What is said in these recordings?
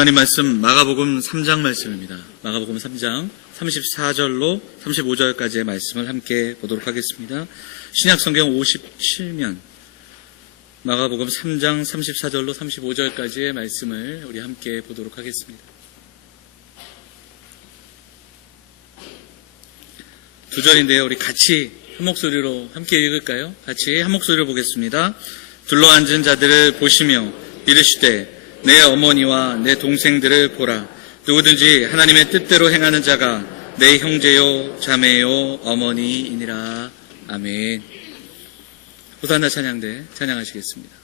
하나님 말씀 마가복음 3장 말씀입니다. 마가복음 3장 34절로 35절까지의 말씀을 함께 보도록 하겠습니다. 신약성경 57면 마가복음 3장 34절로 35절까지의 말씀을 우리 함께 보도록 하겠습니다. 두 절인데요. 우리 같이 한 목소리로 함께 읽을까요? 같이 한 목소리로 보겠습니다. 둘러앉은 자들을 보시며 이르시되 내 어머니와 내 동생들을 보라. 누구든지 하나님의 뜻대로 행하는 자가 내 형제요 자매요 어머니이니라. 아멘. 호산나 찬양대 찬양하시겠습니다.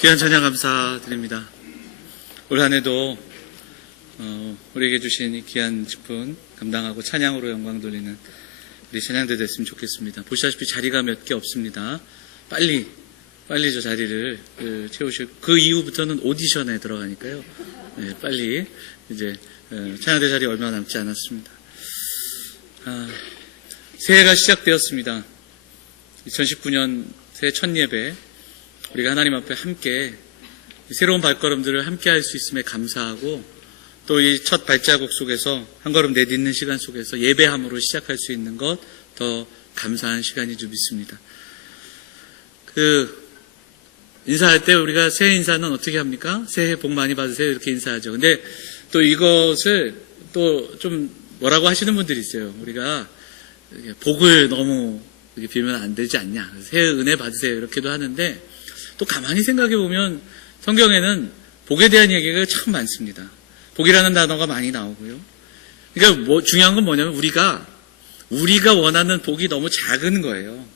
귀한 찬양 감사드립니다. 올 한 해도 우리에게 주신 이 귀한 직분 감당하고 찬양으로 영광 돌리는 우리 찬양대 됐으면 좋겠습니다. 보시다시피 자리가 몇 개 없습니다. 빨리 저 자리를 채우시고 그 이후부터는 오디션에 들어가니까요. 빨리 이제 찬양대 자리 얼마 남지 않았습니다. 새해가 시작되었습니다. 2019년 새해 첫 예배, 우리가 하나님 앞에 함께 새로운 발걸음들을 함께 할 수 있음에 감사하고, 또 이 첫 발자국 속에서 한 걸음 내딛는 시간 속에서 예배함으로 시작할 수 있는 것 더 감사한 시간인 줄 믿습니다. 인사할 때 우리가 새해 인사는 어떻게 합니까? 새해 복 많이 받으세요 이렇게 인사하죠. 근데 또 이것을 또 좀 뭐라고 하시는 분들이 있어요. 우리가 복을 너무 이렇게 빌면 안 되지 않냐, 새해 은혜 받으세요 이렇게도 하는데, 또 가만히 생각해 보면 성경에는 복에 대한 얘기가 참 많습니다. 복이라는 단어가 많이 나오고요. 그러니까 중요한 건 뭐냐면 우리가 원하는 복이 너무 작은 거예요.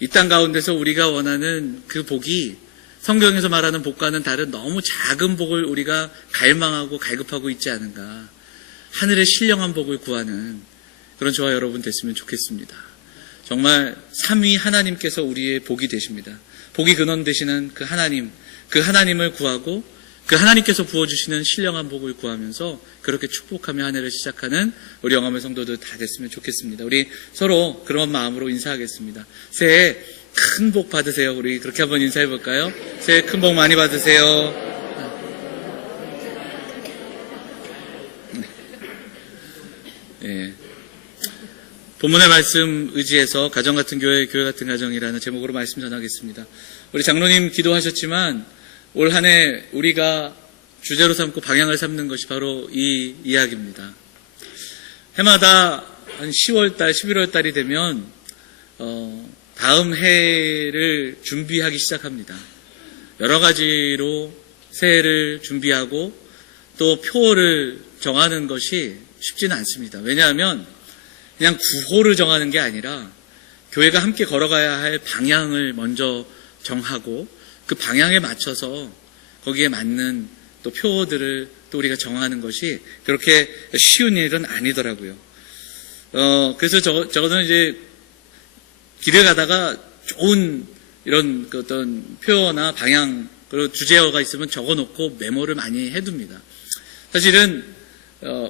이 땅 가운데서 우리가 원하는 그 복이 성경에서 말하는 복과는 다른 너무 작은 복을 우리가 갈망하고 갈급하고 있지 않은가. 하늘의 신령한 복을 구하는 그런 저와 여러분 됐으면 좋겠습니다. 정말 삼위 하나님께서 우리의 복이 되십니다. 복이 근원 되시는 그 하나님을 구하고 그 하나님께서 부어주시는 신령한 복을 구하면서 그렇게 축복하며 한 해를 시작하는 우리 영암의 성도들 다 됐으면 좋겠습니다. 우리 서로 그런 마음으로 인사하겠습니다. 새해 큰 복 받으세요. 우리 그렇게 한번 인사해 볼까요? 새해 큰 복 많이 받으세요. 네. 본문의 말씀 의지해서 가정 같은 교회, 교회 같은 가정이라는 제목으로 말씀 전하겠습니다. 우리 장로님 기도하셨지만 올 한 해 우리가 주제로 삼고 방향을 삼는 것이 바로 이 이야기입니다. 해마다 한 10월달, 11월달이 되면 다음 해를 준비하기 시작합니다. 여러 가지로 새해를 준비하고 또 표를 정하는 것이 쉽지는 않습니다. 왜냐하면 그냥 구호를 정하는 게 아니라 교회가 함께 걸어가야 할 방향을 먼저 정하고 그 방향에 맞춰서 거기에 맞는 또 표들을 또 우리가 정하는 것이 그렇게 쉬운 일은 아니더라고요. 그래서 저는 이제 길을 가다가 좋은 이런 어떤 표나 방향, 그리고 주제어가 있으면 적어놓고 메모를 많이 해둡니다. 사실은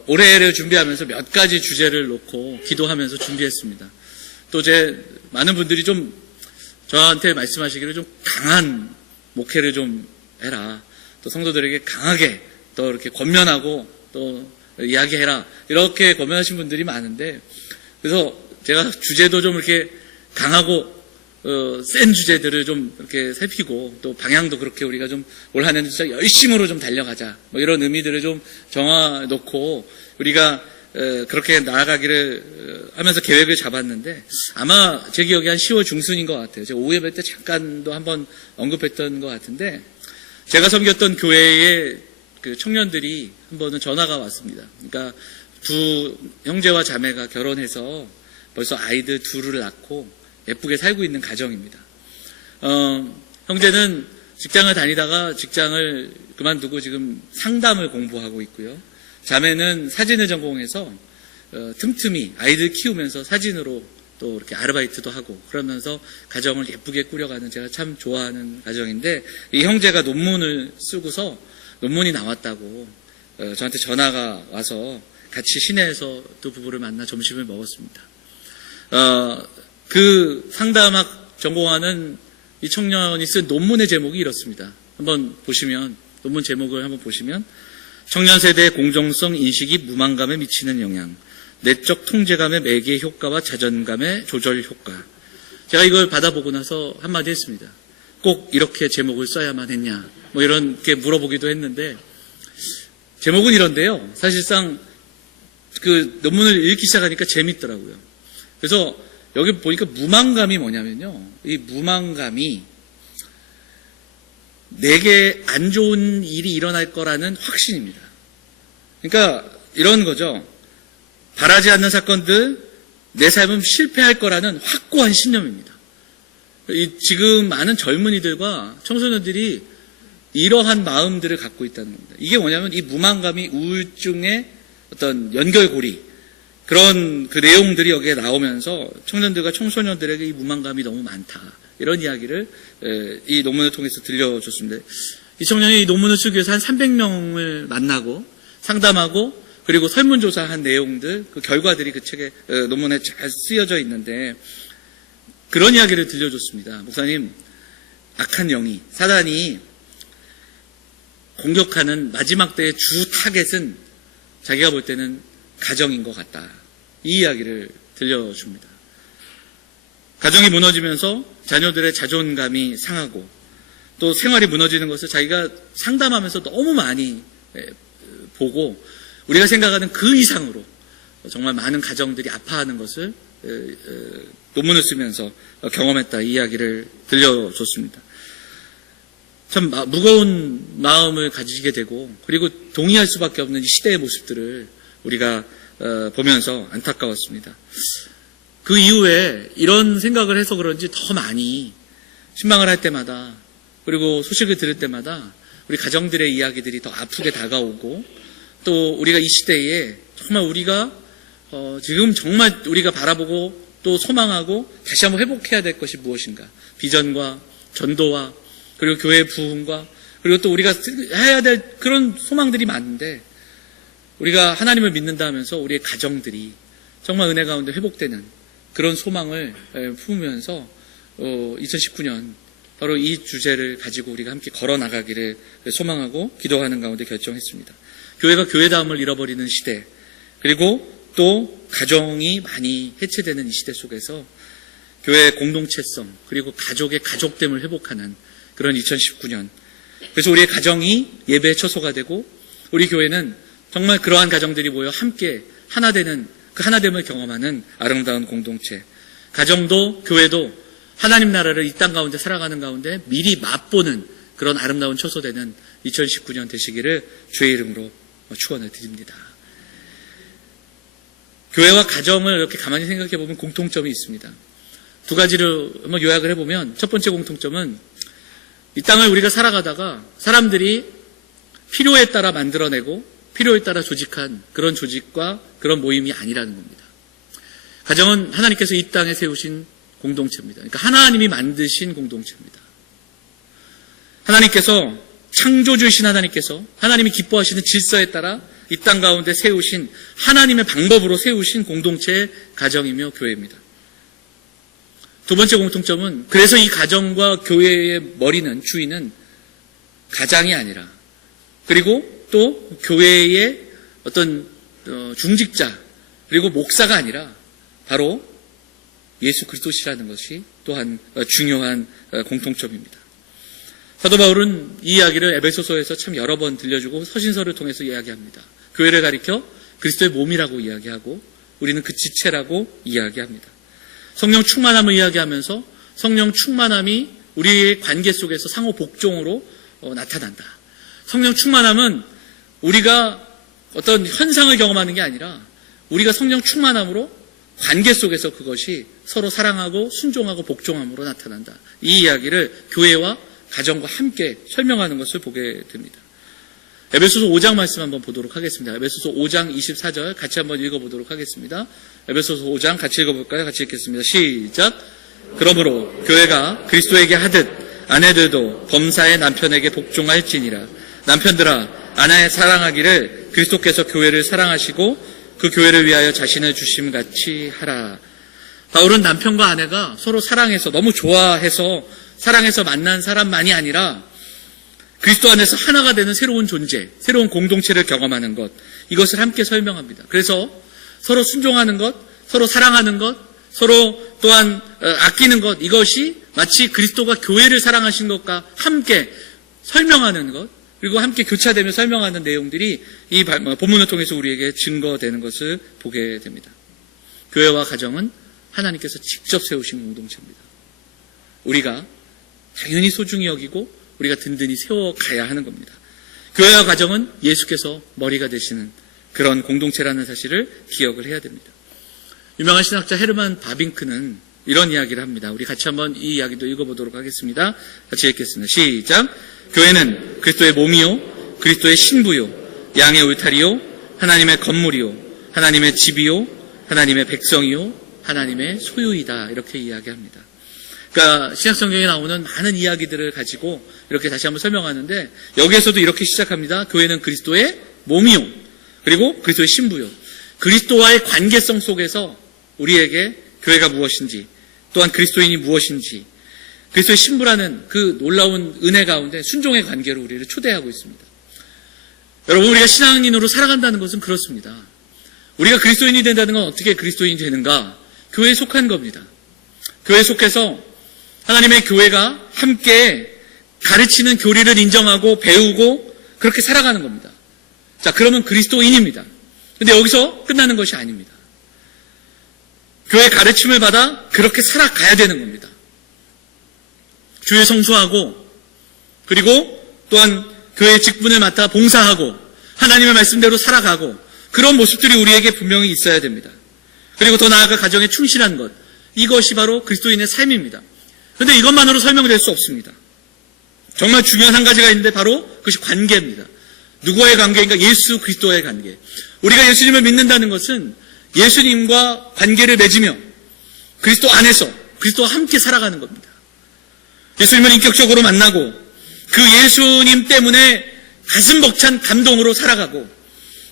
올해를 준비하면서 몇 가지 주제를 놓고 기도하면서 준비했습니다. 또 많은 분들이 좀 저한테 말씀하시기를 좀 강한 목회를 좀 해라, 또 성도들에게 강하게 또 이렇게 권면하고 또 이야기해라, 이렇게 권면하신 분들이 많은데, 그래서 제가 주제도 좀 이렇게 강하고 센 주제들을 좀 이렇게 살피고, 또 방향도 그렇게 우리가 좀 올 한 해는 진짜 열심으로 좀 달려가자, 뭐 이런 의미들을 좀 정해놓고 우리가 그렇게 나아가기를 하면서 계획을 잡았는데, 아마 제 기억에 한 10월 중순인 것 같아요. 제가 오후 예배 때 잠깐도 한번 언급했던 것 같은데, 제가 섬겼던 교회의 그 청년들이 한 번은 전화가 왔습니다. 그러니까 두 형제와 자매가 결혼해서 벌써 아이들 둘을 낳고 예쁘게 살고 있는 가정입니다. 형제는 직장을 다니다가 직장을 그만두고 지금 상담을 공부하고 있고요. 자매는 사진을 전공해서 틈틈이 아이들 키우면서 사진으로 또 이렇게 아르바이트도 하고 그러면서 가정을 예쁘게 꾸려가는, 제가 참 좋아하는 가정인데, 이 형제가 논문을 쓰고서 논문이 나왔다고 저한테 전화가 와서 같이 시내에서 두 부부를 만나 점심을 먹었습니다. 그 상담학 전공하는 이 청년이 쓴 논문의 제목이 이렇습니다. 한번 보시면, 논문 제목을 한번 보시면, 청년 세대의 공정성 인식이 무망감에 미치는 영향, 내적 통제감의 매개 효과와 자존감의 조절 효과. 제가 이걸 받아보고 나서 한마디 했습니다. 꼭 이렇게 제목을 써야만 했냐, 뭐 이렇게 물어보기도 했는데, 제목은 이런데요, 사실상 그 논문을 읽기 시작하니까 재밌더라고요. 그래서 여기 보니까 무망감이 뭐냐면요, 이 무망감이 내게 안 좋은 일이 일어날 거라는 확신입니다. 그러니까 이런 거죠. 바라지 않는 사건들, 내 삶은 실패할 거라는 확고한 신념입니다. 지금 많은 젊은이들과 청소년들이 이러한 마음들을 갖고 있다는 겁니다. 이게 뭐냐면 이 무망감이 우울증의 어떤 연결고리, 그런 그 내용들이 여기에 나오면서 청년들과 청소년들에게 이 무망감이 너무 많다, 이런 이야기를 이 논문을 통해서 들려줬습니다. 이 청년이 이 논문을 쓰기 위해서 한 300명을 만나고 상담하고 그리고 설문조사한 내용들, 그 결과들이 그 책에, 논문에 잘 쓰여져 있는데 그런 이야기를 들려줬습니다. 목사님, 악한 영이, 사단이 공격하는 마지막 때의 주 타겟은 자기가 볼 때는 가정인 것 같다. 이 이야기를 들려줍니다. 가정이 무너지면서 자녀들의 자존감이 상하고 또 생활이 무너지는 것을 자기가 상담하면서 너무 많이 보고 우리가 생각하는 그 이상으로 정말 많은 가정들이 아파하는 것을 논문을 쓰면서 경험했다. 이 이야기를 들려줬습니다. 참 무거운 마음을 가지게 되고 그리고 동의할 수밖에 없는 이 시대의 모습들을 우리가 보면서 안타까웠습니다. 그 이후에 이런 생각을 해서 그런지 더 많이 신방을 할 때마다 그리고 소식을 들을 때마다 우리 가정들의 이야기들이 더 아프게 다가오고 또 우리가 이 시대에 정말 우리가 지금 정말 우리가 바라보고 또 소망하고 다시 한번 회복해야 될 것이 무엇인가. 비전과 전도와 그리고 교회의 부흥과 그리고 또 우리가 해야 될 그런 소망들이 많은데 우리가 하나님을 믿는다 하면서 우리의 가정들이 정말 은혜 가운데 회복되는 그런 소망을 품으면서 2019년 바로 이 주제를 가지고 우리가 함께 걸어나가기를 소망하고 기도하는 가운데 결정했습니다. 교회가 교회다움을 잃어버리는 시대 그리고 또 가정이 많이 해체되는 이 시대 속에서 교회의 공동체성 그리고 가족의 가족됨을 회복하는 그런 2019년 그래서 우리의 가정이 예배의 처소가 되고 우리 교회는 정말 그러한 가정들이 모여 함께 하나 되는 그 하나됨을 경험하는 아름다운 공동체 가정도 교회도 하나님 나라를 이 땅 가운데 살아가는 가운데 미리 맛보는 그런 아름다운 처소되는 2019년 되시기를 주의 이름으로 축원을 드립니다. 교회와 가정을 이렇게 가만히 생각해 보면 공통점이 있습니다. 두 가지를 한번 요약을 해보면 첫 번째 공통점은 이 땅을 우리가 살아가다가 사람들이 필요에 따라 만들어내고 필요에 따라 조직한 그런 조직과 그런 모임이 아니라는 겁니다. 가정은 하나님께서 이 땅에 세우신 공동체입니다. 그러니까 하나님이 만드신 공동체입니다. 하나님께서 창조주이신 하나님께서 하나님이 기뻐하시는 질서에 따라 이 땅 가운데 세우신 하나님의 방법으로 세우신 공동체의 가정이며 교회입니다. 두 번째 공통점은 그래서 이 가정과 교회의 머리는 주인은 가장이 아니라 그리고 또 교회의 어떤 중직자 그리고 목사가 아니라 바로 예수 그리스도시라는 것이 또한 중요한 공통점입니다. 사도 바울은 이 이야기를 에베소서에서 참 여러 번 들려주고 서신서를 통해서 이야기합니다. 교회를 가리켜 그리스도의 몸이라고 이야기하고 우리는 그 지체라고 이야기합니다. 성령 충만함을 이야기하면서 성령 충만함이 우리의 관계 속에서 상호 복종으로 나타난다. 성령 충만함은 우리가 어떤 현상을 경험하는 게 아니라 우리가 성령 충만함으로 관계 속에서 그것이 서로 사랑하고 순종하고 복종함으로 나타난다. 이 이야기를 교회와 가정과 함께 설명하는 것을 보게 됩니다. 에베소서 5장 말씀 한번 보도록 하겠습니다. 에베소서 5장 24절 같이 한번 읽어보도록 하겠습니다. 에베소서 5장 같이 읽어볼까요? 같이 읽겠습니다. 시작. 그러므로 교회가 그리스도에게 하듯 아내들도 범사의 남편에게 복종할지니라. 남편들아 아내 사랑하기를 그리스도께서 교회를 사랑하시고 그 교회를 위하여 자신을 주심같이 하라. 바울은 남편과 아내가 서로 사랑해서 너무 좋아해서 사랑해서 만난 사람만이 아니라 그리스도 안에서 하나가 되는 새로운 존재, 새로운 공동체를 경험하는 것, 이것을 함께 설명합니다. 그래서 서로 순종하는 것, 서로 사랑하는 것, 서로 또한 아끼는 것, 이것이 마치 그리스도가 교회를 사랑하신 것과 함께 설명하는 것, 그리고 함께 교차되며 설명하는 내용들이 이 본문을 통해서 우리에게 증거되는 것을 보게 됩니다. 교회와 가정은 하나님께서 직접 세우신 공동체입니다. 우리가 당연히 소중히 여기고 우리가 든든히 세워가야 하는 겁니다. 교회와 가정은 예수께서 머리가 되시는 그런 공동체라는 사실을 기억을 해야 됩니다. 유명한 신학자 헤르만 바빙크는 이런 이야기를 합니다. 우리 같이 한번 이 이야기도 읽어보도록 하겠습니다. 같이 읽겠습니다. 시작. 교회는 그리스도의 몸이요 그리스도의 신부요 양의 울타리요 하나님의 건물이요 하나님의 집이요 하나님의 백성이요 하나님의 소유이다. 이렇게 이야기합니다. 그러니까 신약성경에 나오는 많은 이야기들을 가지고 이렇게 다시 한번 설명하는데, 여기에서도 이렇게 시작합니다. 교회는 그리스도의 몸이요, 그리고 그리스도의 신부요. 그리스도와의 관계성 속에서 우리에게 교회가 무엇인지, 또한 그리스도인이 무엇인지, 그리스도의 신부라는 그 놀라운 은혜 가운데 순종의 관계로 우리를 초대하고 있습니다. 여러분, 우리가 신앙인으로 살아간다는 것은 그렇습니다. 우리가 그리스도인이 된다는 건 어떻게 그리스도인이 되는가? 교회에 속한 겁니다. 교회에 속해서 하나님의 교회가 함께 가르치는 교리를 인정하고 배우고 그렇게 살아가는 겁니다. 자, 그러면 그리스도인입니다. 근데 여기서 끝나는 것이 아닙니다. 교회 가르침을 받아 그렇게 살아가야 되는 겁니다. 주의 성수하고, 그리고 또한 교회의 직분을 맡아 봉사하고 하나님의 말씀대로 살아가고, 그런 모습들이 우리에게 분명히 있어야 됩니다. 그리고 더 나아가 가정에 충실한 것, 이것이 바로 그리스도인의 삶입니다. 그런데 이것만으로 설명될 수 없습니다. 정말 중요한 한 가지가 있는데 바로 그것이 관계입니다. 누구와의 관계인가? 예수 그리스도와의 관계. 우리가 예수님을 믿는다는 것은 예수님과 관계를 맺으며 그리스도 안에서 그리스도와 함께 살아가는 겁니다. 예수님을 인격적으로 만나고 그 예수님 때문에 가슴 벅찬 감동으로 살아가고,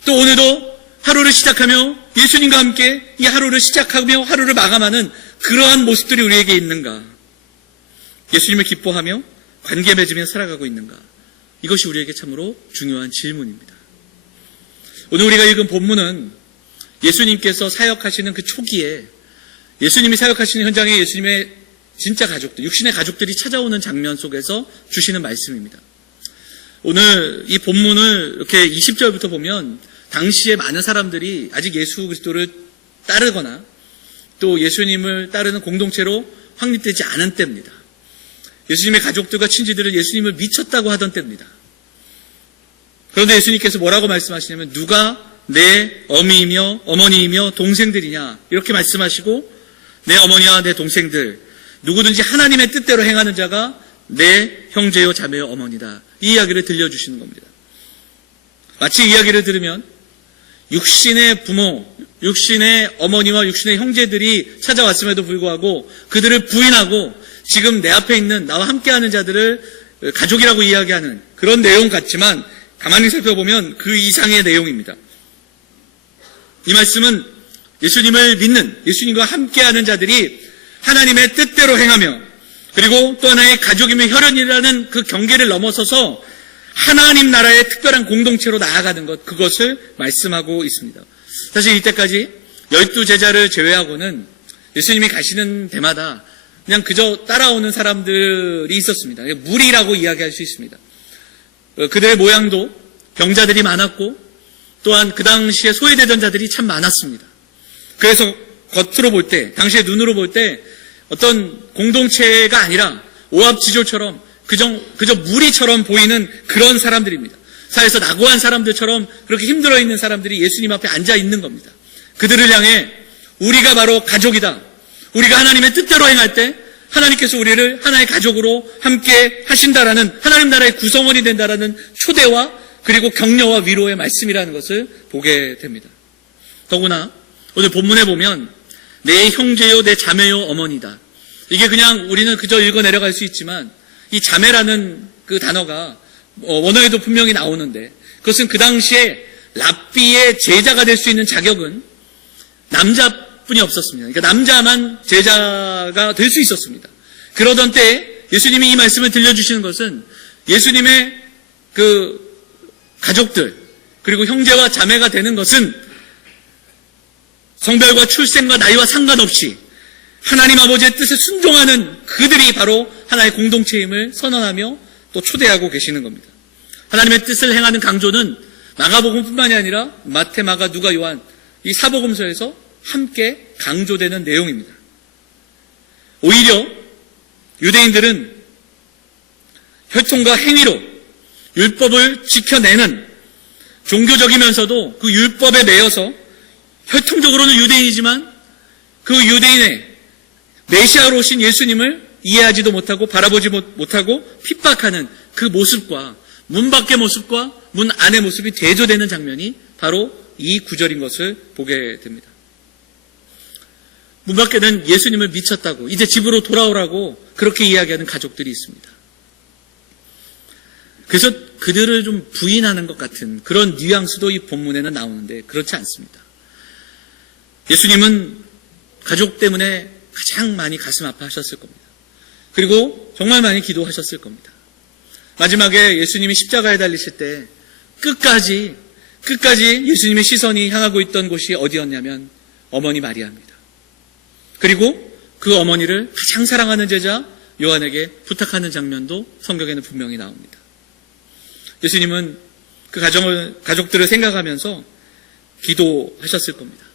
또 오늘도 하루를 시작하며 예수님과 함께 이 하루를 시작하며 하루를 마감하는 그러한 모습들이 우리에게 있는가? 예수님을 기뻐하며 관계 맺으며 살아가고 있는가? 이것이 우리에게 참으로 중요한 질문입니다. 오늘 우리가 읽은 본문은 예수님께서 사역하시는 그 초기에, 예수님이 사역하시는 현장에 예수님의 진짜 가족들, 육신의 가족들이 찾아오는 장면 속에서 주시는 말씀입니다. 오늘 이 본문을 이렇게 20절부터 보면 당시에 많은 사람들이 아직 예수 그리스도를 따르거나 또 예수님을 따르는 공동체로 확립되지 않은 때입니다. 예수님의 가족들과 친지들은 예수님을 미쳤다고 하던 때입니다. 그런데 예수님께서 뭐라고 말씀하시냐면, 누가 내 어미이며 어머니이며 동생들이냐, 이렇게 말씀하시고, 내 어머니와 내 동생들, 누구든지 하나님의 뜻대로 행하는 자가 내 형제요 자매요 어머니다, 이 이야기를 들려주시는 겁니다. 마치 이 이야기를 들으면 육신의 부모, 육신의 어머니와 육신의 형제들이 찾아왔음에도 불구하고 그들을 부인하고 지금 내 앞에 있는 나와 함께하는 자들을 가족이라고 이야기하는 그런 내용 같지만, 가만히 살펴보면 그 이상의 내용입니다. 이 말씀은 예수님을 믿는, 예수님과 함께하는 자들이 하나님의 뜻대로 행하며, 그리고 또 하나의 가족이며 혈연이라는 그 경계를 넘어서서 하나님 나라의 특별한 공동체로 나아가는 것, 그것을 말씀하고 있습니다. 사실 이때까지 12제자를 제외하고는 예수님이 가시는 데마다 그냥 그저 따라오는 사람들이 있었습니다. 무리라고 이야기할 수 있습니다. 그들의 모양도 병자들이 많았고, 또한 그 당시에 소외되던 자들이 참 많았습니다. 그래서 겉으로 볼 때, 당시의 눈으로 볼 때 어떤 공동체가 아니라 오합지졸처럼 그저 무리처럼 보이는 그런 사람들입니다. 사회에서 낙오한 사람들처럼 그렇게 힘들어 있는 사람들이 예수님 앞에 앉아 있는 겁니다. 그들을 향해 우리가 바로 가족이다, 우리가 하나님의 뜻대로 행할 때 하나님께서 우리를 하나의 가족으로 함께 하신다라는, 하나님 나라의 구성원이 된다라는 초대와 그리고 격려와 위로의 말씀이라는 것을 보게 됩니다. 더구나 오늘 본문에 보면 내 형제요 내 자매요 어머니다, 이게 그냥 우리는 그저 읽어 내려갈 수 있지만 이 자매라는 그 단어가 원어에도 분명히 나오는데, 그것은 그 당시에 랍비의 제자가 될 수 있는 자격은 남자뿐이 없었습니다. 그러니까 남자만 제자가 될 수 있었습니다. 그러던 때에 예수님이 이 말씀을 들려주시는 것은 예수님의 그 가족들, 그리고 형제와 자매가 되는 것은 성별과 출생과 나이와 상관없이 하나님 아버지의 뜻에 순종하는 그들이 바로 하나의 공동체임을 선언하며 또 초대하고 계시는 겁니다. 하나님의 뜻을 행하는 강조는 마가복음뿐만이 아니라 마태, 마가, 누가, 요한 이 사복음서에서 함께 강조되는 내용입니다. 오히려 유대인들은 혈통과 행위로 율법을 지켜내는, 종교적이면서도 그 율법에 매여서 혈통적으로는 유대인이지만 그 유대인의 메시아로 오신 예수님을 이해하지도 못하고 바라보지 못하고 핍박하는 그 모습과 문 밖의 모습과 문 안의 모습이 대조되는 장면이 바로 이 구절인 것을 보게 됩니다. 문 밖에는 예수님을 미쳤다고, 이제 집으로 돌아오라고 그렇게 이야기하는 가족들이 있습니다. 그래서 그들을 좀 부인하는 것 같은 그런 뉘앙스도 이 본문에는 나오는데 그렇지 않습니다. 예수님은 가족 때문에 가장 많이 가슴 아파하셨을 겁니다. 그리고 정말 많이 기도하셨을 겁니다. 마지막에 예수님이 십자가에 달리실 때 끝까지 예수님의 시선이 향하고 있던 곳이 어디였냐면 어머니 마리아입니다. 그리고 그 어머니를 가장 사랑하는 제자 요한에게 부탁하는 장면도 성경에는 분명히 나옵니다. 예수님은 그 가족들을 생각하면서 기도하셨을 겁니다.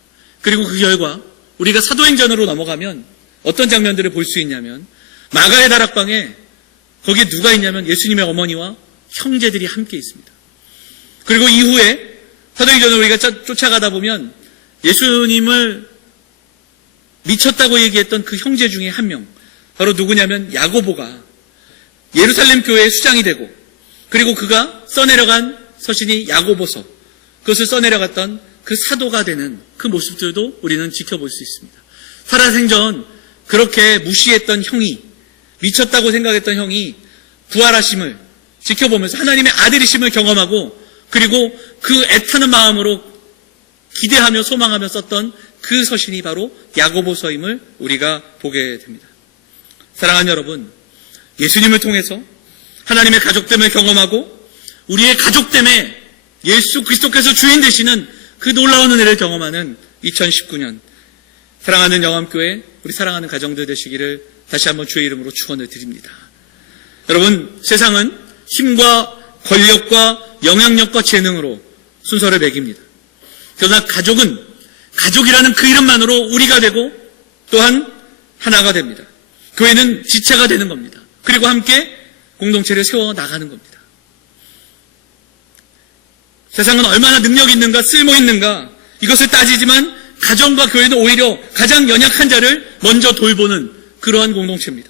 그리고 그 결과 우리가 사도행전으로 넘어가면 어떤 장면들을 볼 수 있냐면 마가의 다락방에 거기에 누가 있냐면 예수님의 어머니와 형제들이 함께 있습니다. 그리고 이후에 사도행전을 우리가 쫓아가다 보면 예수님을 미쳤다고 얘기했던 그 형제 중에 한 명, 바로 누구냐면 야고보가 예루살렘 교회의 수장이 되고, 그리고 그가 써내려간 서신이 야고보서, 그것을 써내려갔던 그 사도가 되는 그 모습들도 우리는 지켜볼 수 있습니다. 살아생전 그렇게 무시했던 형이, 미쳤다고 생각했던 형이 부활하심을 지켜보면서 하나님의 아들이심을 경험하고, 그리고 그 애타는 마음으로 기대하며 소망하며 썼던 그 서신이 바로 야고보서임을 우리가 보게 됩니다. 사랑하는 여러분, 예수님을 통해서 하나님의 가족됨을 경험하고 우리의 가족됨에 예수 그리스도께서 주인 되시는 그 놀라운 은혜를 경험하는 2019년, 사랑하는 영암교회, 우리 사랑하는 가정들 되시기를 다시 한번 주의 이름으로 축원을 드립니다. 여러분, 세상은 힘과 권력과 영향력과 재능으로 순서를 매깁니다. 그러나 가족이라는 그 이름만으로 우리가 되고 또한 하나가 됩니다. 교회는 지체가 되는 겁니다. 그리고 함께 공동체를 세워 나가는 겁니다. 세상은 얼마나 능력 있는가, 쓸모 있는가, 이것을 따지지만 가정과 교회는 오히려 가장 연약한 자를 먼저 돌보는 그러한 공동체입니다.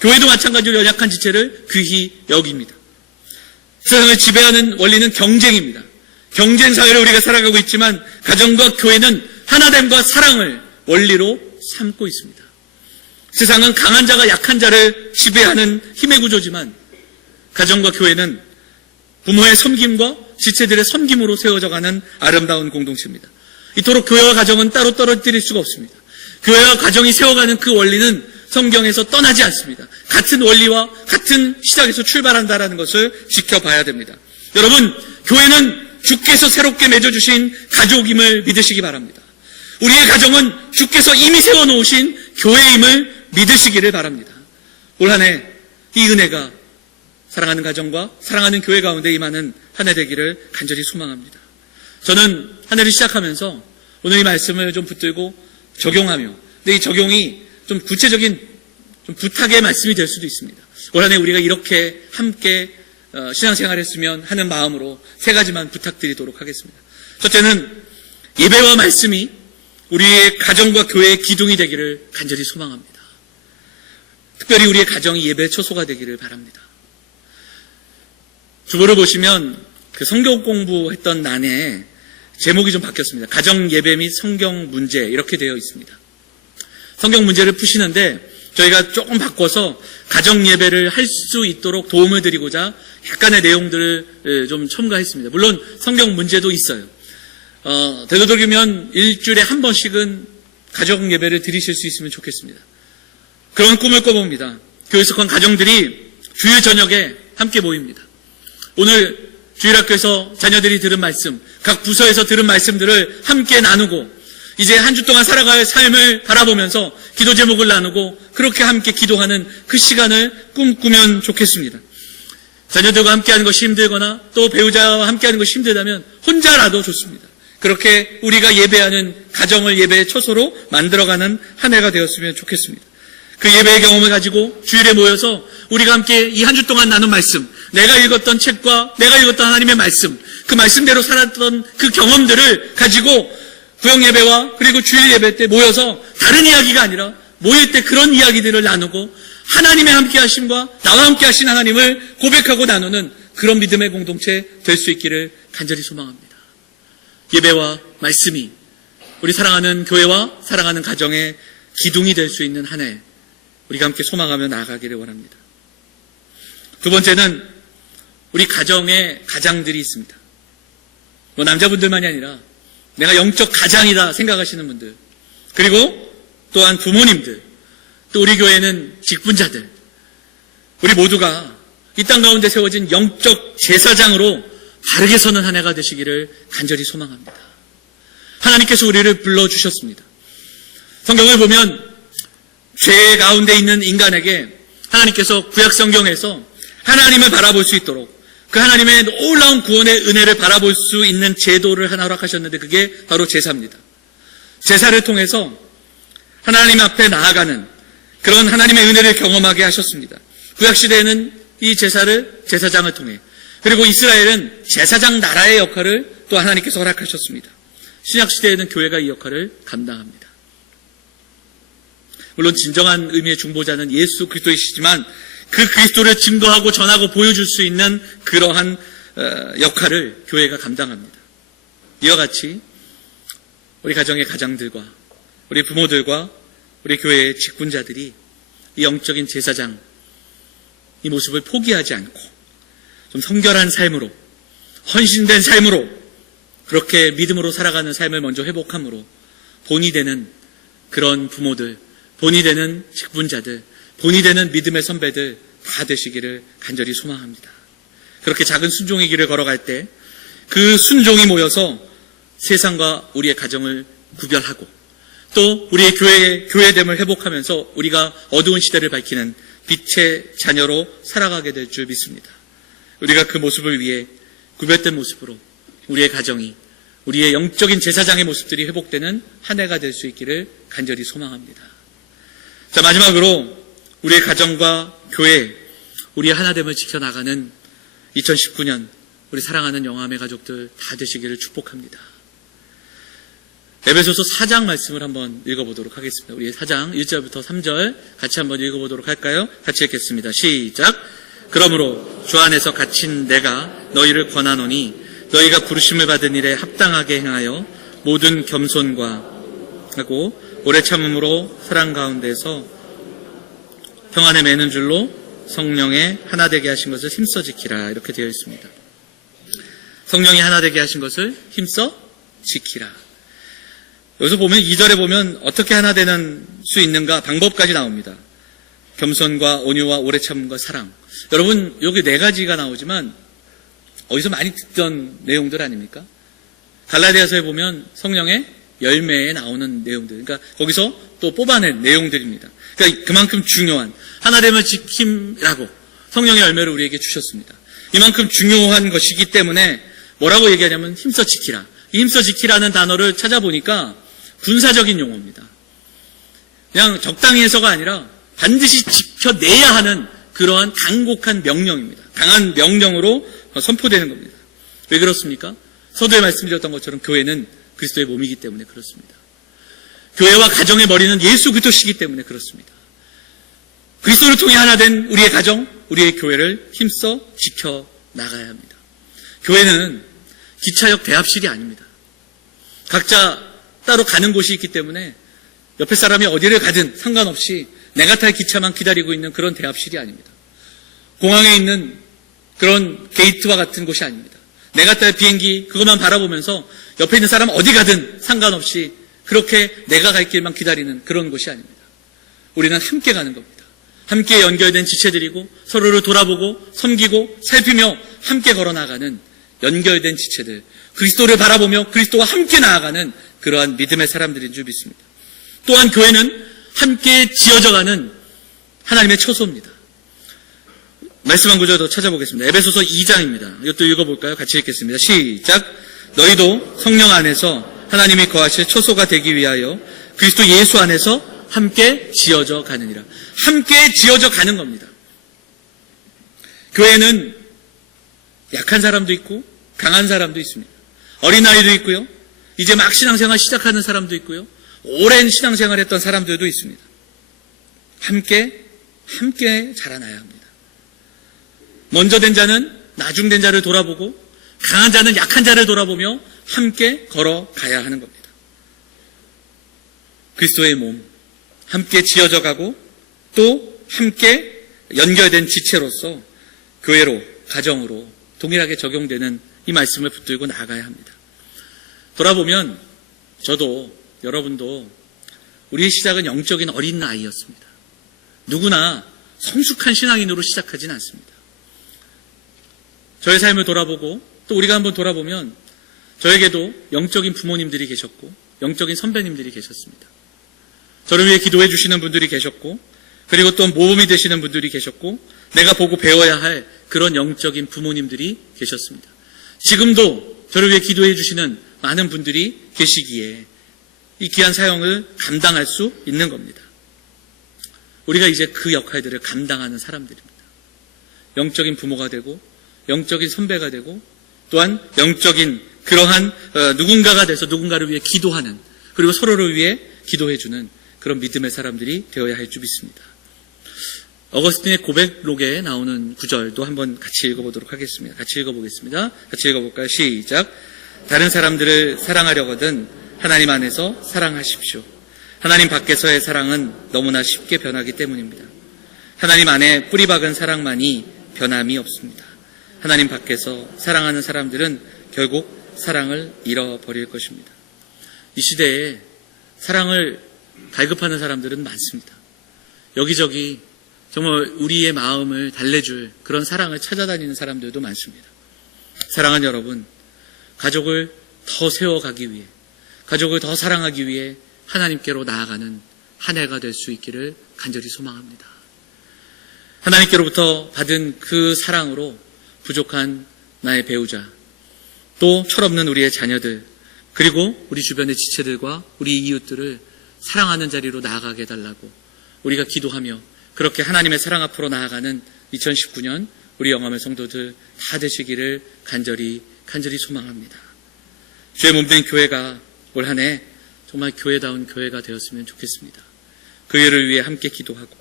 교회도 마찬가지로 연약한 지체를 귀히 여깁니다. 세상을 지배하는 원리는 경쟁입니다. 경쟁 사회를 우리가 살아가고 있지만 가정과 교회는 하나됨과 사랑을 원리로 삼고 있습니다. 세상은 강한 자가 약한 자를 지배하는 힘의 구조지만 가정과 교회는 부모의 섬김과 지체들의 섬김으로 세워져가는 아름다운 공동체입니다. 이토록 교회와 가정은 따로 떨어뜨릴 수가 없습니다. 교회와 가정이 세워가는 그 원리는 성경에서 떠나지 않습니다. 같은 원리와 같은 시작에서 출발한다는 것을 지켜봐야 됩니다. 여러분, 교회는 주께서 새롭게 맺어주신 가족임을 믿으시기 바랍니다. 우리의 가정은 주께서 이미 세워놓으신 교회임을 믿으시기를 바랍니다. 올 한 해 이 은혜가 사랑하는 가정과 사랑하는 교회 가운데 임하는 한 해 되기를 간절히 소망합니다. 저는 한 해를 시작하면서 오늘 이 말씀을 좀 붙들고 적용하며, 근데 이 적용이 좀 구체적인 좀 부탁의 말씀이 될 수도 있습니다. 올 한 해 우리가 이렇게 함께 신앙생활 했으면 하는 마음으로 세 가지만 부탁드리도록 하겠습니다. 첫째는 예배와 말씀이 우리의 가정과 교회의 기둥이 되기를 간절히 소망합니다. 특별히 우리의 가정이 예배의 초소가 되기를 바랍니다. 주보를 보시면 그 성경 공부했던 난에 제목이 좀 바뀌었습니다. 가정 예배 및 성경 문제 이렇게 되어 있습니다. 성경 문제를 푸시는데 저희가 조금 바꿔서 가정 예배를 할 수 있도록 도움을 드리고자 약간의 내용들을 좀 첨가했습니다. 물론 성경 문제도 있어요. 되도록이면 일주일에 한 번씩은 가정 예배를 드리실 수 있으면 좋겠습니다. 그런 꿈을 꿔봅니다. 교회 속한 가정들이 주일 저녁에 함께 모입니다. 오늘 주일학교에서 자녀들이 들은 말씀, 각 부서에서 들은 말씀들을 함께 나누고 이제 한 주 동안 살아갈 삶을 바라보면서 기도 제목을 나누고 그렇게 함께 기도하는 그 시간을 꿈꾸면 좋겠습니다. 자녀들과 함께하는 것이 힘들거나 또 배우자와 함께하는 것이 힘들다면 혼자라도 좋습니다. 그렇게 우리가 예배하는 가정을 예배의 초소로 만들어가는 한 해가 되었으면 좋겠습니다. 그 예배의 경험을 가지고 주일에 모여서 우리가 함께 이 한 주 동안 나눈 말씀, 내가 읽었던 책과 내가 읽었던 하나님의 말씀, 그 말씀대로 살았던 그 경험들을 가지고 구역 예배와 그리고 주일 예배 때 모여서 다른 이야기가 아니라 모일 때 그런 이야기들을 나누고 하나님의 함께 하심과 나와 함께 하신 하나님을 고백하고 나누는 그런 믿음의 공동체 될 수 있기를 간절히 소망합니다. 예배와 말씀이 우리 사랑하는 교회와 사랑하는 가정의 기둥이 될 수 있는 한 해 우리가 함께 소망하며 나아가기를 원합니다. 두 번째는 우리 가정에 가장들이 있습니다. 뭐 남자분들만이 아니라 내가 영적 가장이다 생각하시는 분들, 그리고 또한 부모님들, 또 우리 교회는 직분자들, 우리 모두가 이 땅 가운데 세워진 영적 제사장으로 바르게 서는 한 해가 되시기를 간절히 소망합니다. 하나님께서 우리를 불러주셨습니다. 성경을 보면 죄 가운데 있는 인간에게 하나님께서 구약 성경에서 하나님을 바라볼 수 있도록 그 하나님의 놀라운 구원의 은혜를 바라볼 수 있는 제도를 하나 허락하셨는데 그게 바로 제사입니다. 제사를 통해서 하나님 앞에 나아가는 그런 하나님의 은혜를 경험하게 하셨습니다. 구약시대에는 이 제사를 제사장을 통해, 그리고 이스라엘은 제사장 나라의 역할을 또 하나님께서 허락하셨습니다. 신약시대에는 교회가 이 역할을 감당합니다. 물론 진정한 의미의 중보자는 예수 그리스도이시지만 그 그리스도를 증거하고 전하고 보여줄 수 있는 그러한 역할을 교회가 감당합니다. 이와 같이 우리 가정의 가장들과 우리 부모들과 우리 교회의 직분자들이 이 영적인 제사장 이 모습을 포기하지 않고 좀 성결한 삶으로, 헌신된 삶으로, 그렇게 믿음으로 살아가는 삶을 먼저 회복함으로 본이 되는 그런 부모들, 본이 되는 직분자들, 본이 되는 믿음의 선배들 다 되시기를 간절히 소망합니다. 그렇게 작은 순종의 길을 걸어갈 때 그 순종이 모여서 세상과 우리의 가정을 구별하고 또 우리의 교회됨을 회복하면서 우리가 어두운 시대를 밝히는 빛의 자녀로 살아가게 될 줄 믿습니다. 우리가 그 모습을 위해 구별된 모습으로 우리의 가정이, 우리의 영적인 제사장의 모습들이 회복되는 한 해가 될 수 있기를 간절히 소망합니다. 자, 마지막으로 우리의 가정과 교회, 우리의 하나됨을 지켜나가는 2019년 우리 사랑하는 영암의 가족들 다 되시기를 축복합니다. 에베소서 4장 말씀을 한번 읽어보도록 하겠습니다. 우리 4장 1절부터 3절 같이 한번 읽어보도록 할까요? 같이 읽겠습니다. 시작. 그러므로 주 안에서 갇힌 내가 너희를 권하노니 너희가 부르심을 받은 일에 합당하게 행하여 모든 겸손과 하고 오래 참음으로 사랑 가운데서 평안에 매는 줄로 성령의 하나 되게 하신 것을 힘써 지키라. 이렇게 되어 있습니다. 성령이 하나 되게 하신 것을 힘써 지키라. 여기서 보면 2절에 보면 어떻게 하나 되는 수 있는가 방법까지 나옵니다. 겸손과 온유와 오래 참음과 사랑. 여러분 여기 4가지가 나오지만 어디서 많이 듣던 내용들 아닙니까? 갈라디아서에 보면 성령의 열매에 나오는 내용들, 그러니까 거기서 또 뽑아낸 내용들입니다. 그러니까 그만큼 중요한 하나됨을 지킴이라고 성령의 열매를 우리에게 주셨습니다. 이만큼 중요한 것이기 때문에 뭐라고 얘기하냐면 힘써 지키라. 이 힘써 지키라는 단어를 찾아보니까 군사적인 용어입니다. 그냥 적당히 해서가 아니라 반드시 지켜내야 하는 그러한 간곡한 명령입니다. 강한 명령으로 선포되는 겁니다. 왜 그렇습니까? 서두에 말씀드렸던 것처럼 교회는 그리스도의 몸이기 때문에 그렇습니다. 교회와 가정의 머리는 예수 그리스도시기 때문에 그렇습니다. 그리스도를 통해 하나 된 우리의 가정, 우리의 교회를 힘써 지켜나가야 합니다. 교회는 기차역 대합실이 아닙니다. 각자 따로 가는 곳이 있기 때문에 옆에 사람이 어디를 가든 상관없이 내가 탈 기차만 기다리고 있는 그런 대합실이 아닙니다. 공항에 있는 그런 게이트와 같은 곳이 아닙니다. 내가 탈 비행기 그것만 바라보면서 옆에 있는 사람 어디 가든 상관없이 그렇게 내가 갈 길만 기다리는 그런 곳이 아닙니다. 우리는 함께 가는 겁니다. 함께 연결된 지체들이고 서로를 돌아보고 섬기고 살피며 함께 걸어나가는 연결된 지체들, 그리스도를 바라보며 그리스도와 함께 나아가는 그러한 믿음의 사람들인 줄 믿습니다. 또한 교회는 함께 지어져가는 하나님의 처소입니다. 말씀 한 구절 더 찾아보겠습니다. 에베소서 2장입니다. 이것도 읽어볼까요? 같이 읽겠습니다. 시작. 너희도 성령 안에서 하나님이 거하실 처소가 되기 위하여 그리스도 예수 안에서 함께 지어져 가느니라. 함께 지어져 가는 겁니다. 교회는 약한 사람도 있고 강한 사람도 있습니다. 어린아이도 있고요. 이제 막 신앙생활 시작하는 사람도 있고요. 오랜 신앙생활 했던 사람들도 있습니다. 함께 자라나야 합니다. 먼저 된 자는 나중된 자를 돌아보고 강한 자는 약한 자를 돌아보며 함께 걸어가야 하는 겁니다. 그리스도의 몸, 함께 지어져 가고 또 함께 연결된 지체로서 교회로, 가정으로 동일하게 적용되는 이 말씀을 붙들고 나아가야 합니다. 돌아보면 저도 여러분도 우리의 시작은 영적인 어린 아이였습니다. 누구나 성숙한 신앙인으로 시작하진 않습니다. 저의 삶을 돌아보고 또 우리가 한번 돌아보면 저에게도 영적인 부모님들이 계셨고 영적인 선배님들이 계셨습니다. 저를 위해 기도해 주시는 분들이 계셨고 그리고 또 모범이 되시는 분들이 계셨고 내가 보고 배워야 할 그런 영적인 부모님들이 계셨습니다. 지금도 저를 위해 기도해 주시는 많은 분들이 계시기에 이 귀한 사역을 감당할 수 있는 겁니다. 우리가 이제 그 역할들을 감당하는 사람들입니다. 영적인 부모가 되고 영적인 선배가 되고 또한 영적인 그러한 누군가가 돼서 누군가를 위해 기도하는 그리고 서로를 위해 기도해주는 그런 믿음의 사람들이 되어야 할 줄 믿습니다. 어거스틴의 고백록에 나오는 구절도 한번 같이 읽어보도록 하겠습니다. 같이 읽어보겠습니다. 같이 읽어볼까요? 시작. 다른 사람들을 사랑하려거든 하나님 안에서 사랑하십시오. 하나님 밖에서의 사랑은 너무나 쉽게 변하기 때문입니다. 하나님 안에 뿌리 박은 사랑만이 변함이 없습니다. 하나님 밖에서 사랑하는 사람들은 결국 사랑을 잃어버릴 것입니다. 이 시대에 사랑을 갈급하는 사람들은 많습니다. 여기저기 정말 우리의 마음을 달래줄 그런 사랑을 찾아다니는 사람들도 많습니다. 사랑하는 여러분, 가족을 더 세워가기 위해, 가족을 더 사랑하기 위해 하나님께로 나아가는 한 해가 될 수 있기를 간절히 소망합니다. 하나님께로부터 받은 그 사랑으로 부족한 나의 배우자, 또 철없는 우리의 자녀들, 그리고 우리 주변의 지체들과 우리 이웃들을 사랑하는 자리로 나아가게 해달라고 우리가 기도하며 그렇게 하나님의 사랑 앞으로 나아가는 2019년 우리 영암의 성도들 다 되시기를 간절히 소망합니다. 주의 몸된 교회가 올 한 해 정말 교회다운 교회가 되었으면 좋겠습니다. 그 일을 위해 함께 기도하고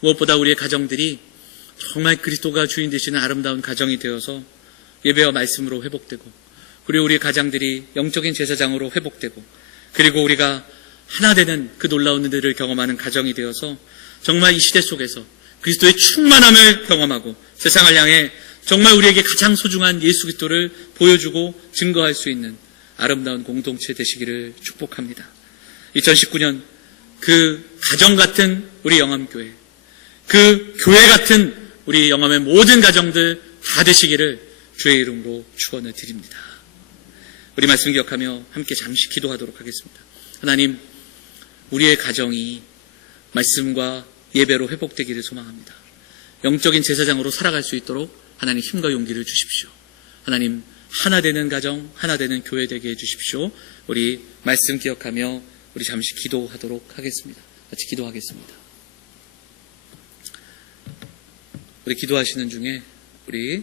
무엇보다 우리의 가정들이 정말 그리스도가 주인 되시는 아름다운 가정이 되어서 예배와 말씀으로 회복되고 그리고 우리의 가장들이 영적인 제사장으로 회복되고 그리고 우리가 하나 되는 그 놀라운 은혜를 경험하는 가정이 되어서 정말 이 시대 속에서 그리스도의 충만함을 경험하고 세상을 향해 정말 우리에게 가장 소중한 예수 그리스도를 보여주고 증거할 수 있는 아름다운 공동체 되시기를 축복합니다. 2019년 그 가정 같은 우리 영암교회, 그 교회 같은 우리 영암의 모든 가정들 다 되시기를 주의 이름으로 축원을 드립니다. 우리 말씀 기억하며 함께 잠시 기도하도록 하겠습니다. 하나님, 우리의 가정이 말씀과 예배로 회복되기를 소망합니다. 영적인 제사장으로 살아갈 수 있도록 하나님 힘과 용기를 주십시오. 하나님, 하나 되는 가정, 하나 되는 교회 되게 해주십시오. 우리 말씀 기억하며 우리 잠시 기도하도록 하겠습니다. 같이 기도하겠습니다. 우리 기도하시는 중에 우리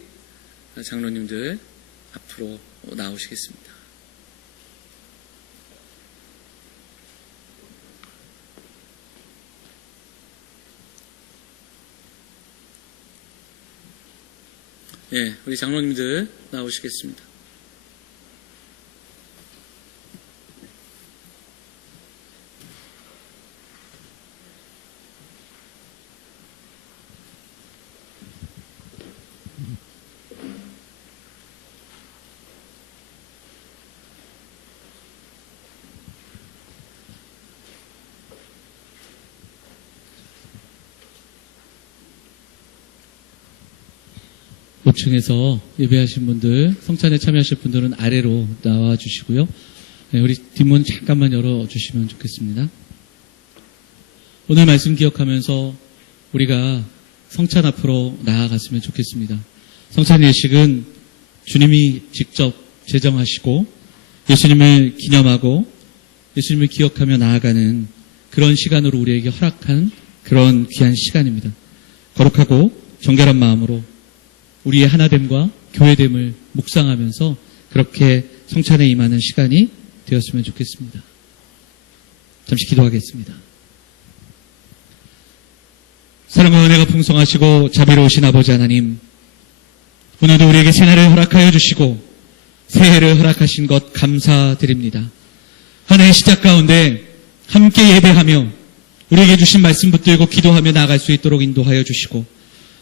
장로님들 앞으로 나오시겠습니다. 예, 우리 장로님들 나오시겠습니다. 층에서 예배하신 분들, 성찬에 참여하실 분들은 아래로 나와 주시고요. 네, 우리 뒷문 잠깐만 열어주시면 좋겠습니다. 오늘 말씀 기억하면서 우리가 성찬 앞으로 나아갔으면 좋겠습니다. 성찬 예식은 주님이 직접 제정하시고 예수님을 기념하고 예수님을 기억하며 나아가는 그런 시간으로 우리에게 허락한 그런 귀한 시간입니다. 거룩하고 정결한 마음으로 우리의 하나됨과 교회됨을 묵상하면서 그렇게 성찬에 임하는 시간이 되었으면 좋겠습니다. 잠시 기도하겠습니다. 사랑과 은혜가 풍성하시고 자비로우신 아버지 하나님, 오늘도 우리에게 새날을 허락하여 주시고 새해를 허락하신 것 감사드립니다. 한 해의 시작 가운데 함께 예배하며 우리에게 주신 말씀 붙들고 기도하며 나아갈 수 있도록 인도하여 주시고,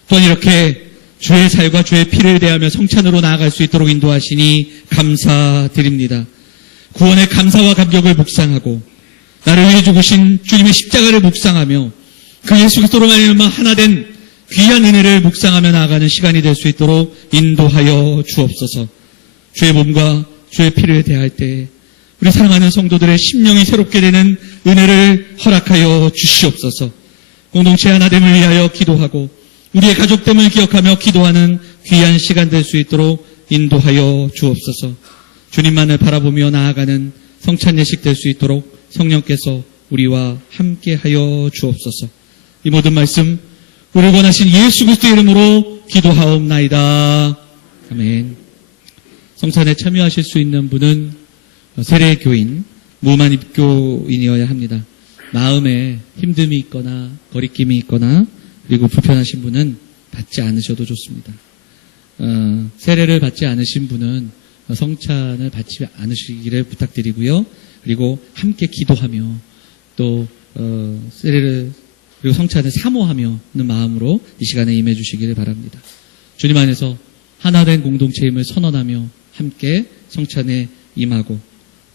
또한 이렇게 주의 살과 주의 피를 대하며 성찬으로 나아갈 수 있도록 인도하시니 감사드립니다. 구원의 감사와 감격을 묵상하고 나를 위해 죽으신 주님의 십자가를 묵상하며 그 예수 그리스도로 말미암아 하나된 귀한 은혜를 묵상하며 나아가는 시간이 될 수 있도록 인도하여 주옵소서. 주의 몸과 주의 피를 대할 때 우리 사랑하는 성도들의 심령이 새롭게 되는 은혜를 허락하여 주시옵소서. 공동체 하나됨을 위하여 기도하고 우리의 가족됨을 기억하며 기도하는 귀한 시간 될 수 있도록 인도하여 주옵소서. 주님만을 바라보며 나아가는 성찬 예식 될 수 있도록 성령께서 우리와 함께하여 주옵소서. 이 모든 말씀 우리를 원하신 예수 그리스도의 이름으로 기도하옵나이다. 아멘. 성찬에 참여하실 수 있는 분은 세례교인, 무만 입교인이어야 합니다. 마음에 힘듦이 있거나 거리낌이 있거나 그리고 불편하신 분은 받지 않으셔도 좋습니다. 세례를 받지 않으신 분은 성찬을 받지 않으시기를 부탁드리고요. 그리고 함께 기도하며 또 세례를 그리고 성찬을 사모하며 는 마음으로 이 시간에 임해 주시기를 바랍니다. 주님 안에서 하나된 공동체임을 선언하며 함께 성찬에 임하고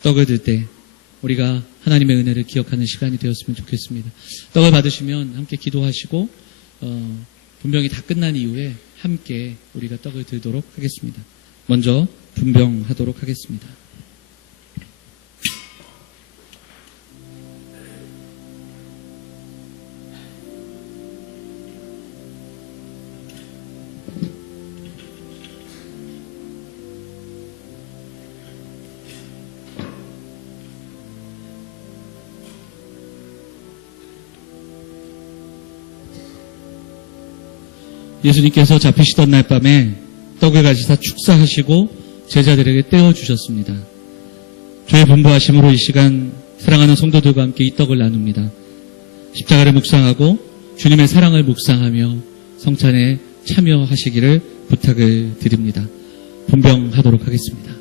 떡을 들 때 우리가 하나님의 은혜를 기억하는 시간이 되었으면 좋겠습니다. 떡을 받으시면 함께 기도하시고 분병이 다 끝난 이후에 함께 우리가 떡을 들도록 하겠습니다. 먼저 분병하도록 하겠습니다. 예수님께서 잡히시던 날 밤에 떡을 가지사 축사하시고 제자들에게 떼어주셨습니다. 주의 분부하심으로 이 시간 사랑하는 성도들과 함께 이 떡을 나눕니다. 십자가를 묵상하고 주님의 사랑을 묵상하며 성찬에 참여하시기를 부탁을 드립니다. 분병하도록 하겠습니다.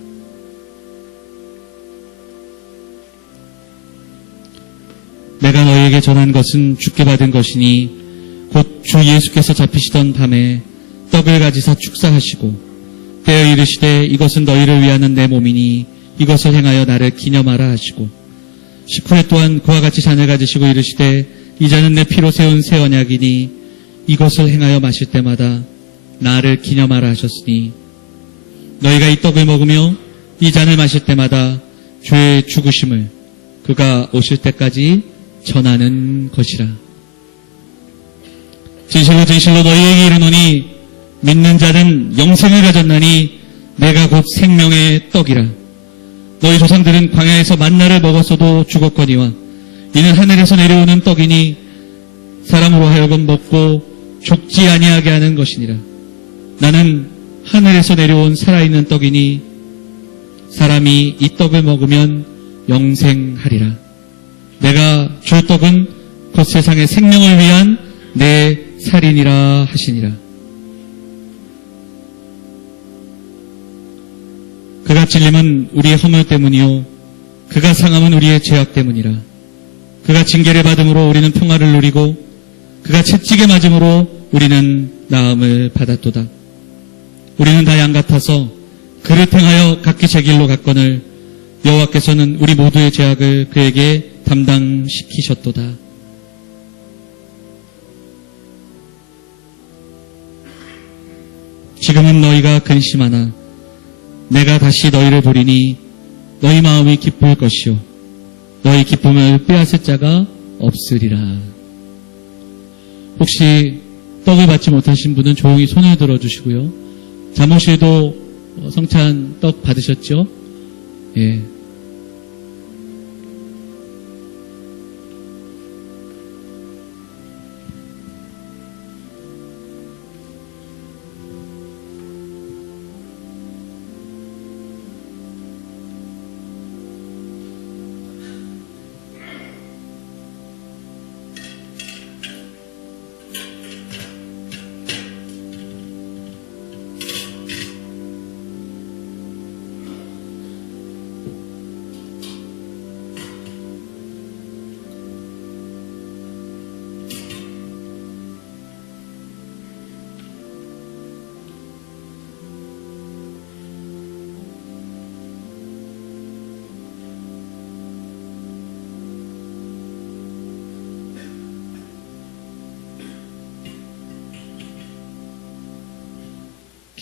내가 너희에게 전한 것은 주께 받은 것이니 곧 주 예수께서 잡히시던 밤에 떡을 가지사 축사하시고 떼어 이르시되 이것은 너희를 위하는 내 몸이니 이것을 행하여 나를 기념하라 하시고 19회 또한 그와 같이 잔을 가지시고 이르시되 이 잔은 내 피로 세운 새 언약이니 이것을 행하여 마실 때마다 나를 기념하라 하셨으니 너희가 이 떡을 먹으며 이 잔을 마실 때마다 주의 죽으심을 그가 오실 때까지 전하는 것이라. 진실로 진실로 너희에게 이르노니 믿는 자는 영생을 가졌나니 내가 곧 생명의 떡이라. 너희 조상들은 광야에서 만나를 먹었어도 죽었거니와 이는 하늘에서 내려오는 떡이니 사람으로 하여금 먹고 죽지 아니하게 하는 것이니라. 나는 하늘에서 내려온 살아있는 떡이니 사람이 이 떡을 먹으면 영생하리라. 내가 줄 떡은 곧 세상의 생명을 위한 내 살인이라 하시니라. 그가 찔림은 우리의 허물 때문이요 그가 상함은 우리의 죄악 때문이라. 그가 징계를 받음으로 우리는 평화를 누리고 그가 채찍에 맞음으로 우리는 나음을 받았도다. 우리는 다 양 같아서 그를 행하여 각기 제 길로 갔거늘 여호와께서는 우리 모두의 죄악을 그에게 담당시키셨도다. 지금은 너희가 근심하나 내가 다시 너희를 보리니 너희 마음이 기쁠 것이요 너희 기쁨을 빼앗을 자가 없으리라. 혹시 떡을 받지 못하신 분은 조용히 손을 들어주시고요. 자모실도 성찬 떡 받으셨죠? 예.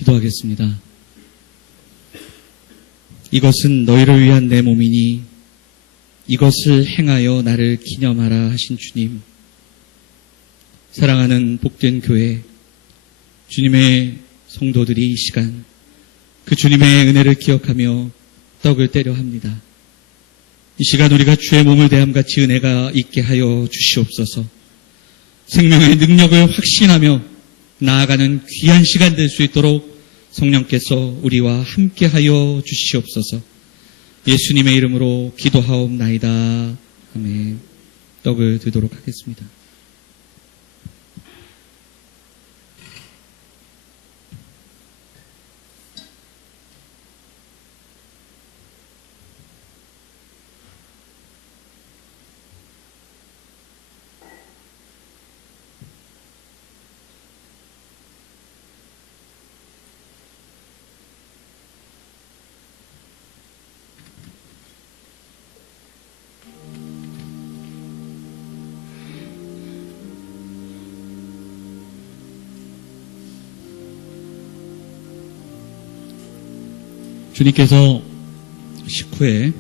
기도하겠습니다. 이것은 너희를 위한 내 몸이니 이것을 행하여 나를 기념하라 하신 주님. 사랑하는 복된 교회, 주님의 성도들이 이 시간 그 주님의 은혜를 기억하며 떡을 떼려 합니다. 이 시간 우리가 주의 몸을 대함같이 은혜가 있게 하여 주시옵소서. 생명의 능력을 확신하며 나아가는 귀한 시간 될 수 있도록 성령께서 우리와 함께하여 주시옵소서. 예수님의 이름으로 기도하옵나이다. 아멘. 떡을 들도록 하겠습니다. 주님께서 식후에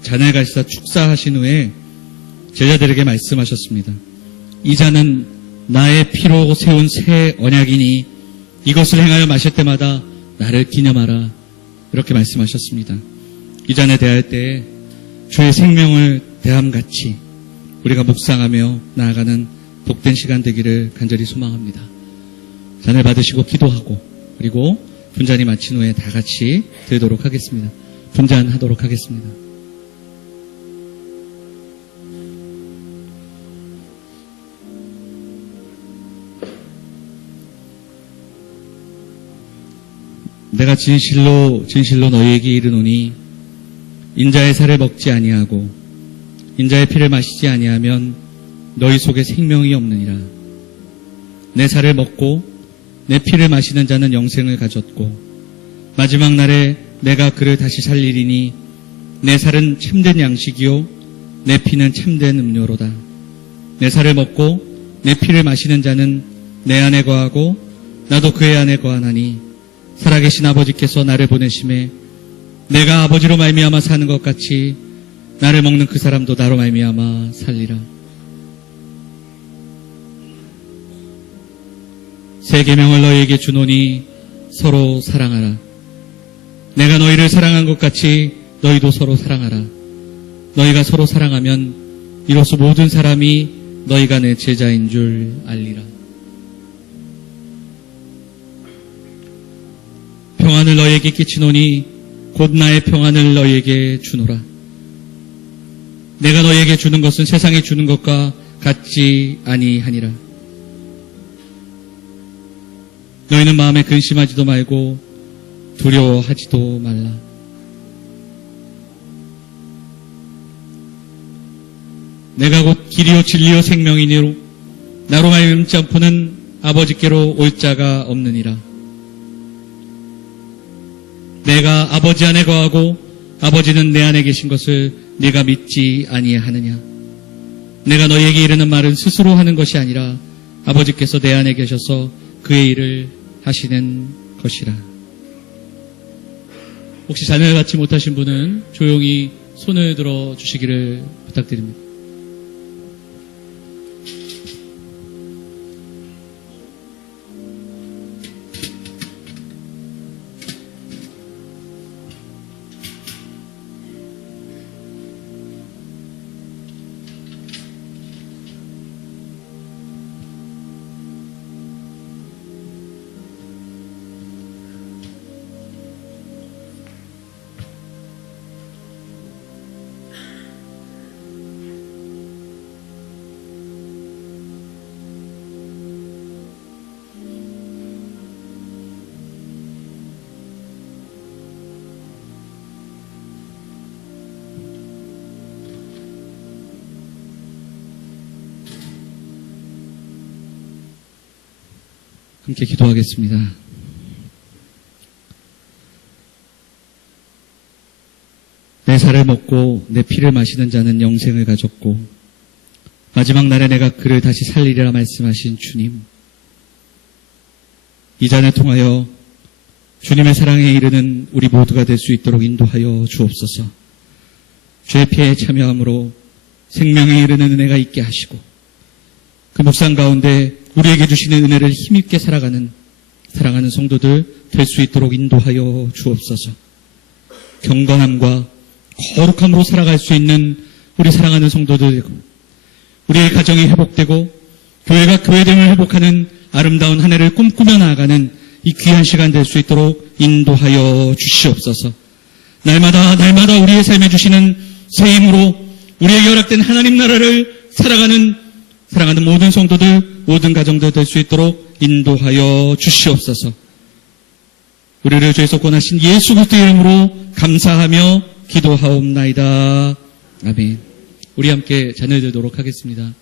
잔을 가지사 축사하신 후에 제자들에게 말씀하셨습니다. 이 잔은 나의 피로 세운 새 언약이니 이것을 행하여 마실 때마다 나를 기념하라. 이렇게 말씀하셨습니다. 이 잔에 대할 때 주의 생명을 대함같이 우리가 묵상하며 나아가는 복된 시간 되기를 간절히 소망합니다. 잔을 받으시고 기도하고 그리고 분잔이 마친 후에 다 같이 들도록 하겠습니다. 분잔하도록 하겠습니다. 내가 진실로 너희에게 이르노니 인자의 살을 먹지 아니하고 인자의 피를 마시지 아니하면 너희 속에 생명이 없느니라. 내 살을 먹고 내 피를 마시는 자는 영생을 가졌고 마지막 날에 내가 그를 다시 살리리니 내 살은 참된 양식이요 내 피는 참된 음료로다. 내 살을 먹고 내 피를 마시는 자는 내 안에 거하고 나도 그의 안에 거하나니 살아계신 아버지께서 나를 보내심에 내가 아버지로 말미암아 사는 것 같이 나를 먹는 그 사람도 나로 말미암아 살리라. 새 계명을 너희에게 주노니 서로 사랑하라. 내가 너희를 사랑한 것 같이 너희도 서로 사랑하라. 너희가 서로 사랑하면 이로써 모든 사람이 너희가 내 제자인 줄 알리라. 평안을 너희에게 끼치노니 곧 나의 평안을 너희에게 주노라. 내가 너희에게 주는 것은 세상이 주는 것과 같지 아니하니라. 너희는 마음에 근심하지도 말고 두려워하지도 말라. 내가 곧 길이요 진리요 생명이니로 나로 말미암지 않고는 아버지께로 올 자가 없느니라. 내가 아버지 안에 거하고 아버지는 내 안에 계신 것을 네가 믿지 아니하느냐. 내가 너희에게 이르는 말은 스스로 하는 것이 아니라 아버지께서 내 안에 계셔서 그의 일을 하시는 것이라. 혹시 잔을 받지 못하신 분은 조용히 손을 들어 주시기를 부탁드립니다. 함께 기도하겠습니다. 내 살을 먹고 내 피를 마시는 자는 영생을 가졌고 마지막 날에 내가 그를 다시 살리리라 말씀하신 주님, 이 잔을 통하여 주님의 사랑에 이르는 우리 모두가 될 수 있도록 인도하여 주옵소서. 죄의 피에 참여함으로 생명에 이르는 은혜가 있게 하시고 그 묵상 가운데 우리에게 주시는 은혜를 힘있게 살아가는 사랑하는 성도들 될 수 있도록 인도하여 주옵소서. 경건함과 거룩함으로 살아갈 수 있는 우리 사랑하는 성도들 되고 우리의 가정이 회복되고 교회가 교회됨을 회복하는 아름다운 한 해를 꿈꾸며 나아가는 이 귀한 시간 될 수 있도록 인도하여 주시옵소서. 날마다 우리의 삶에 주시는 새 힘으로 우리에게 허락된 하나님 나라를 살아가는 사랑하는 모든 성도들, 모든 가정들 될 수 있도록 인도하여 주시옵소서. 우리를 죄에서 구원하신 예수 그리스도의 이름으로 감사하며 기도하옵나이다. 아멘. 우리 함께 잔을 들도록 하겠습니다.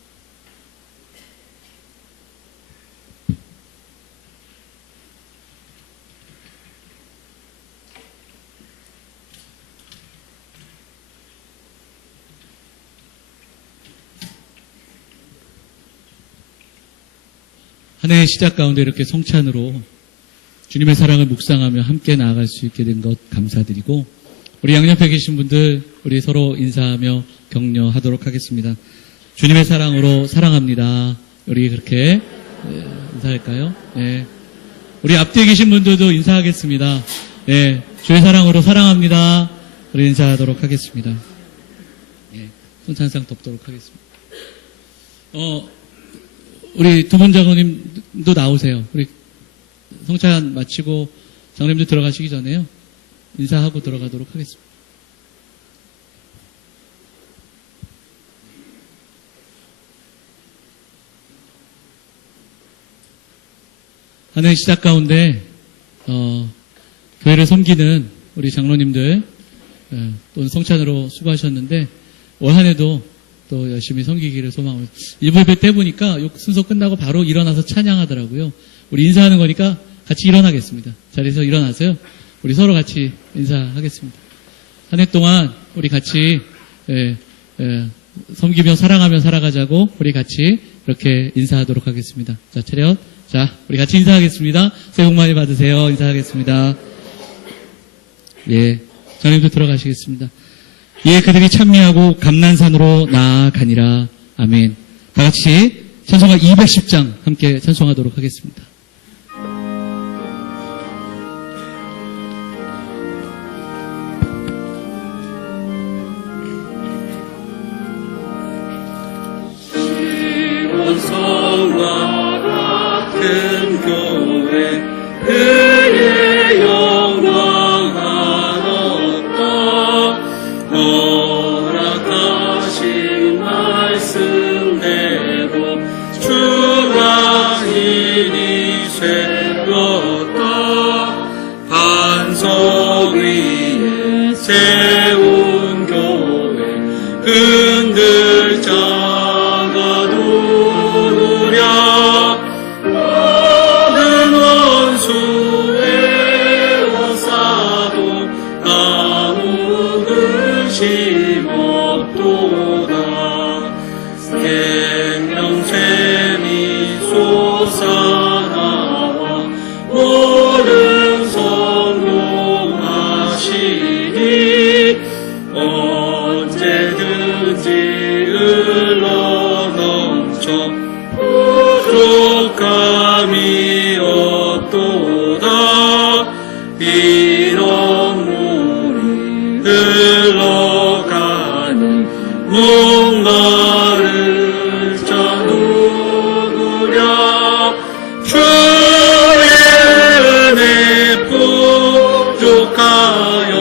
한 해의 시작 가운데 이렇게 성찬으로 주님의 사랑을 묵상하며 함께 나아갈 수 있게 된 것 감사드리고 우리 양옆에 계신 분들 우리 서로 인사하며 격려하도록 하겠습니다. 주님의 사랑으로 사랑합니다. 우리 그렇게 인사할까요? 네. 우리 앞뒤에 계신 분들도 인사하겠습니다. 네. 주의 사랑으로 사랑합니다. 우리 인사하도록 하겠습니다. 네. 손찬상 덮도록 하겠습니다. 우리 두 분 장로님도 나오세요. 우리 성찬 마치고 장로님들 들어가시기 전에요. 인사하고 들어가도록 하겠습니다. 한 해 시작 가운데 교회를 섬기는 우리 장로님들 또 성찬으로 수고하셨는데 올 한 해도 또 열심히 섬기기를 소망을. 일부 예배 때 보니까 순서 끝나고 바로 일어나서 찬양하더라고요. 우리 인사하는 거니까 같이 일어나겠습니다. 자리에서 일어나서요. 우리 서로 같이 인사하겠습니다. 한 해 동안 우리 같이 섬기며 사랑하며 살아가자고 우리 같이 이렇게 인사하도록 하겠습니다. 자, 차렷. 자, 우리 같이 인사하겠습니다. 새해 복 많이 받으세요. 인사하겠습니다. 예, 장님도 들어가시겠습니다. 예, 그들이 찬미하고 감난산으로 나아가니라. 아멘. 다 같이 찬송가 210장 함께 찬송하도록 하겠습니다. 시온성과 같은 교회 그의 영광 하옵다. 허락하신 말씀대로 주가 이리 세웠다. 반석 위에 세운 교회 흔들 자가 누구랴. 모든 원수의 원사도 아무 근심 없도다. 생명샘이 솟아나와 모든 성공하시니 언제든지 흘러넘쳐 부족함이 없도다. 이런 물이 흘러가는 목마를 자 누구랴. 주의 은혜 부족하여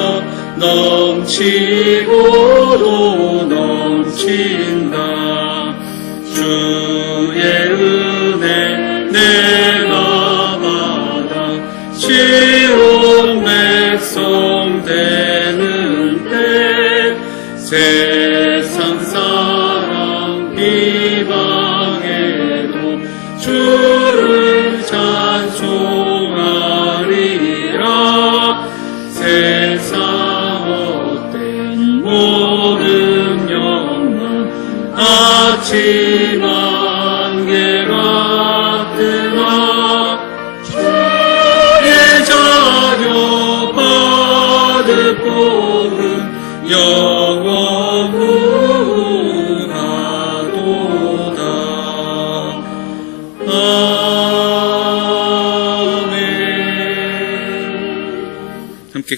넘치고도 넘친다. 주의 은혜 내가 받아 지온 백성 되는 때 세상 사람 비방해도 주를 찬송하리라. 세상 헛된 모든 영광 아침 안개 같으나 주의 자녀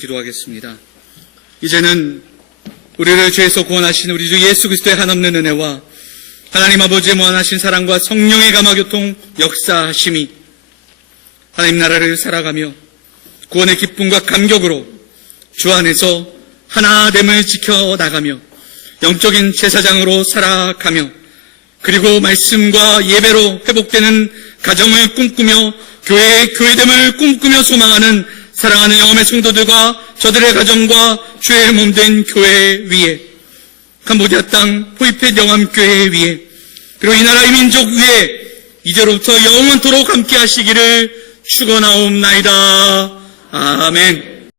기도하겠습니다. 이제는 우리를 죄에서 구원하신 우리 주 예수 그리스도의 한없는 은혜와 하나님 아버지의 무한하신 사랑과 성령의 감화교통 역사하심이 하나님 나라를 살아가며 구원의 기쁨과 감격으로 주 안에서 하나됨을 지켜나가며 영적인 제사장으로 살아가며 그리고 말씀과 예배로 회복되는 가정을 꿈꾸며 교회의 교회됨을 꿈꾸며 소망하는 사랑하는 영험의 성도들과 저들의 가정과 주의 몸된 교회 위에 캄보디아 땅 포이펫 영암교회 위에 그리고 이 나라의 민족 위에 이제로부터 영원토록 함께 하시기를 축원하옵나이다. 아멘.